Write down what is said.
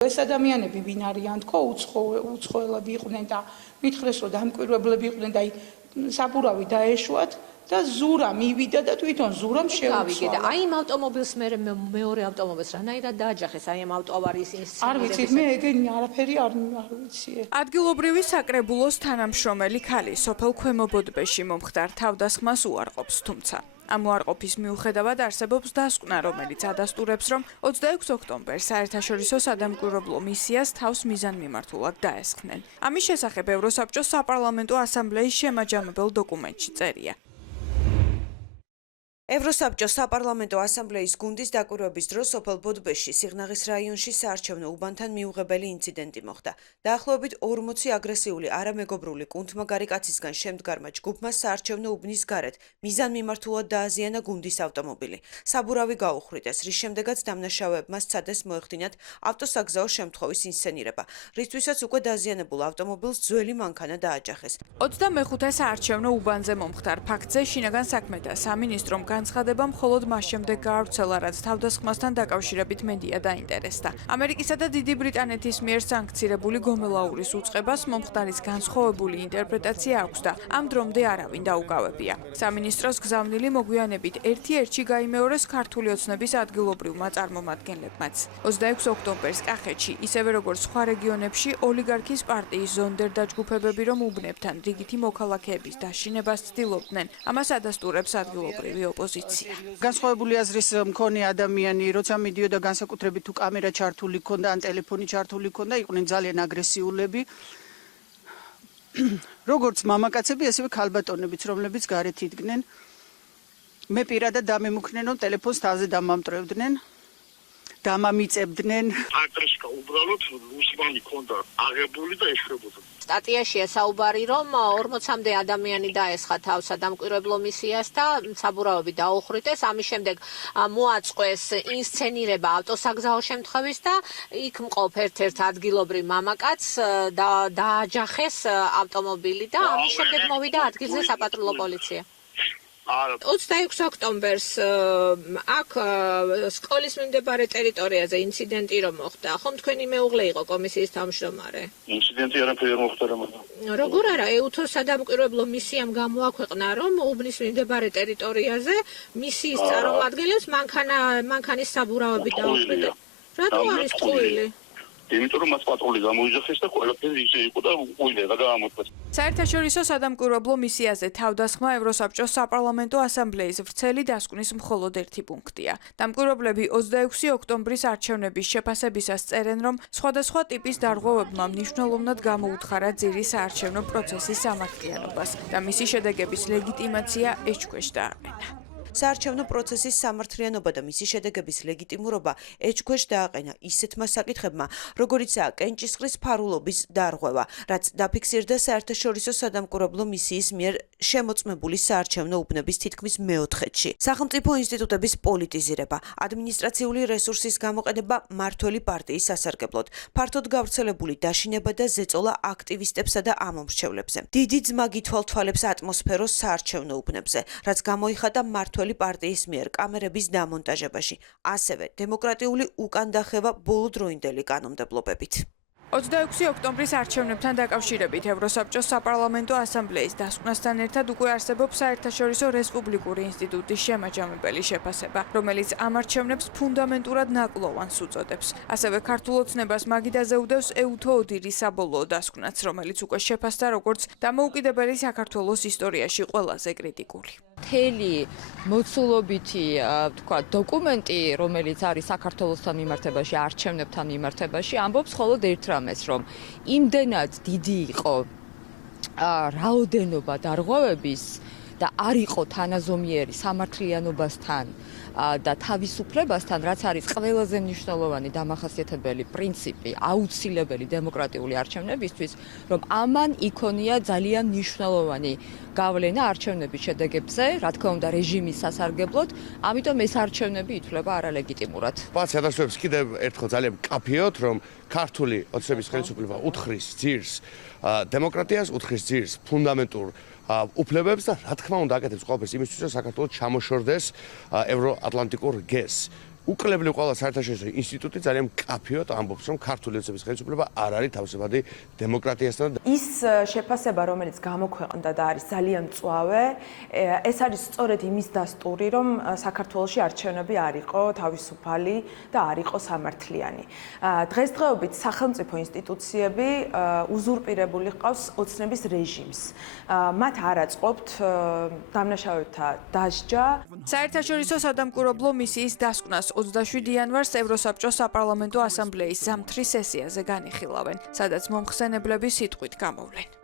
ეს ადამიანები ვინ არიან თქო უცხოელები იყვნენ და მითხრეს რომ დამკვირვებლები იყვნენ და საბურავი დაეშვათ და ზურა მივიდა და თვითონ ზურამ შეუცვალა. აი იმ ავტომობილს მეორე ავტომობილს რანაირად დააჯახეს აი ამ ავტოავარიის ინსცენირების. არ ვიცი, მე ეგენი არაფერი არ ვიცი. ადგილობრივი საკრებულოს თანამშრომელი ქალი სოფელ ქვემო ბოდბეში მომხდარ თავდასხმას უარყოფს, თუმცა ამ უარყოფის მიუხედავად არსებობს დასკვნა, რომელიც ადასტურებს, რომ 26 ოქტომბერს საერთაშორისო სადამკვირვებლო მისიას თავს მიზანმიმართულად დაესხნენ. ამის შესახებ ევროსაბჭოს საპარლამენტო ასამბლეის შემაჯამებელ დოკუმენტში წერია. ევროსაბჭოს საპარლამენტო ასამბლეის გუნდის დაკვირვების დროს სოფელ ბოდბეში სიღნაღის რაიონში საარჩევნო უბანთან მიუღებელი ინციდენტი მოხდა. დაახლოებით 40 აგრესიული არამეგობრული კუნთმაგარი კაცისგან შემდგარმა ჯგუფმა საარჩევნო უბნის გარეთ მიზანმიმართულად დააზიანა გუნდის ავტომობილი. საბურავი გაუხვრიტეს, რის შემდეგაც დამნაშავეებმა სცადეს მოეხდინათ ავტოსაგზაო შემთხვევის ინსცენირება, რისთვისაც უკვე დაზიანებულ ავტომობილს ძველი მანქანა დააჯახეს. 25 საარჩევნო უბანზე მომხდარ ფაქტზე შინაგან საქმეთა სამინისტრომ განცხადება მხოლოდ მას შემდეგ გაავრცელა, რაც თავდასხმასთან დაკავშირებით მედია დაინტერესდა. ამერიკისა და დიდი ბრიტანეთის მიერ სანქცირებული გომელაურის უწყებას მომხდარის განსხვავებული ინტერპრეტაცია აქვს და ამ დრომდე არავინ დაუკავებია. სამინისტროს გზავნილი მოგვიანებით ერთ-ერთში გაიმეორეს ქართული ოცნების ადგილობრივმა წარმომადგენლებმაც. 26 ოქტომბერს კახეთში, ისევე როგორც სხვა რეგიონებში, ოლიგარქის პარტიის ზონდერდაჯგუფებები რომ უბნებთან რიგითი მოქალაქეების დაშინებას ცდილობდნენ, ამას ადასტურებს ადგილობრივი ოპოზიცია. განსხვავებული აზრის მქონე ადამიანი, როცა მიდიოდა განსაკუთრებით თუ კამერა ჩართული ქონდა ან ტელეფონი ჩართული ქონდა, იყვნენ ძალიან აგრესიულები. როგორც მამაკაცები, ასევე ქალბატონებიც, რომლებიც გარეთ იდგნენ. მე პირადად დამემუქნენ, რომ ტელეფონს თავზე დამამტრევდნენ, დამამიწებდნენ. აკრიშკა უბრალოდ უსმანი ქონდა აღებული და ეშვებოდა. სტატიაშია საუბარი, რომ 40-მდე ადამიანი დაესხა თავს სადამკვირვებლო მისიას და საბურავები დაუხვრიტეს. ამის შემდეგ მოაწყვეს ინსცენირება ავტოსაგზაო შემთხვევის და იქ მყოფ ერთ-ერთ ადგილობრივ მამაკაცს დააჯახეს ავტომობილი და ამის შემდეგ მოვიდა ადგილზე საპატრულო პოლიცია. 26 ოქტომბერს აქ სკოლის მიმდებარე ტერიტორიაზე ინციდენტი რომ მოხდა, ხომ თქვენი მეუღლე იყო კომისიის თავმჯდომარე? ინციდენტი არაფერი არ მოხდა რა. როგორ არა, ეუთოს სადამკვირვებლო მისიამ გამოაქვეყნა, რომ უბნის მიმდებარე ტერიტორიაზე მისიის წარმომადგენლებს მანქანის საბურავები დაუხვრიტეს. რატო არის ტყუილი? იმიტომ რომ მას პატრული გამოიძახეს და ყველაფერი ისე იყო და უყურე და გამოწვეს. საერთაშორისო სადამკვირვებლო მისიაზე თავდასხმა ევროსაბჭოს საპარლამენტო ასამბლეის ვრცელი დასკვნის მხოლოდ ერთი პუნქტია. დამკვირვებლები 26 ოქტომბრის არჩევნების შეფასებისას წერენ, რომ სხვადასხვა ტიპის დარღვევებმა მნიშვნელოვნად გამოუთხარა ძირი საარჩევნო პროცესის სამართლიანობას და მისი შედეგების ლეგიტიმაცია ეჭქვეშ დააყენა. საარჩევნო პროცესის სამართლიანობა და მისი შედეგების ლეგიტიმურობა ეჭქვეშ დააყენა ისეთმა საკითხებმა, როგორიცაა კენჭისყრის ფარულობის დარღვევა, რაც დაფიქსირდა საერთაშორისო სადამკვირვებლო მისიის მიერ შემოწმებული საარჩევნო უბნების თითქმის მეოთხედში. სახელმწიფო ინსტიტუტების პოლიტიზირება, ადმინისტრაციული რესურსის გამოყენება მმართველი პარტიის სასარგებლოდ, ფართოდ გავრცელებული დაშინება და ზეწოლა აქტივისტებსა და ამომრჩევლებზე. დიდი ძმაგი თვალთვალებს ატმოსფეროს საარჩევნო უბნებზე, რაც გამოიხატა მმართველი პარტიის მიერ კამერების დამონტაჟებაში, ასევე დემოკრატიული უკანდახევა ბოლოდროინდელი კანონმდებლობებით. 26 ოქტომბრის არჩევნებთან დაკავშირებით ევროსაბჭოს საპარლამენტო ასამბლეის დასკვნასთან ერთად უკვე არსებობს საერთაშორისო რესპუბლიკური ინსტიტუტის შემაჯამებელი შეფასება, რომელიც ამ არჩევნებს ფუნდამენტურად ნაკლოვანს უწოდებს. ასევე ქართულ ოცნებას მაგიდაზე უდევს ეუთო ოდირის საბოლოო დასკვნაც, რომელიც უკვე შეფასდა როგორც დამოუკიდებელი საქართველოს ისტორიაში ყველაზე კრიტიკული. მთელი მოცულობითი დოკუმენტი, რომელიც არის საქართველოსთან მიმართებაში, არჩევნებთან მიმართებაში, ამბობს მხოლოდ ერთ რამეს, რომ იმდენად დიდი იყო რაოდენობა დარღვევების და არ იყო თანაზომიერი სამართლიანობასთან და თავისუფლებასთან, რაც არის ყველაზე მნიშვნელოვანი დამახასიათებელი პრინციპი, აუცილებელი დემოკრატიული არჩევნებისთვის, რომ ამან იქონია ძალიან მნიშვნელოვანი გავლენა არჩევნების შედეგებზე, რა თქმა უნდა რეჟიმის სასარგებლოდ, ამიტომ ეს არჩევნები ითვლება არალეგიტიმურად. პats ადასტურებს კიდევ ერთხელ ძალიან მკაფიოდ, რომ ქართული ოცნების ხელისუფლება უთხრის ძირს დემოკრატიას, უთხრის ძირს ფუნდამენტურ უფლებებს და რა თქმა უნდა აკეთებს ყველაფერს იმისთვის, რომ საქართველოს ჩამოშორდეს ევროატლანტიკურ გეზს. უკრლებლივ ყველა საერთაშორისო ინსტიტუტი ძალიან მკაფიოდ ამბობს, რომ ქართული ოცნების ხელისუფლება არ არის თავისებადი დემოკრატიასთან. ის შეფასება, რომელიც გამოქვეყნდა და არის ძალიან მწვავე, ეს არის სწორედ იმის დასტური, რომ საქართველოში არჩევნები არ იყო თავისუფალი და არ იყო სამართლიანი. დღესდღეობით სახელმწიფო ინსტიტუციები უზურპირებული ყავს ოცნების რეჟიმს. მათ არ აწყობთ დამნაშავეთა დასჯა. საერთაშორისო სადამკვირვებლო მისიის დასკვნას 27 იანვარს ევროსაბჭოს საპარლამენტო ასამბლეის ზამთრის სესიაზე განიხილავენ, სადაც მომხსენებლები სიტყვით გამოვლენ.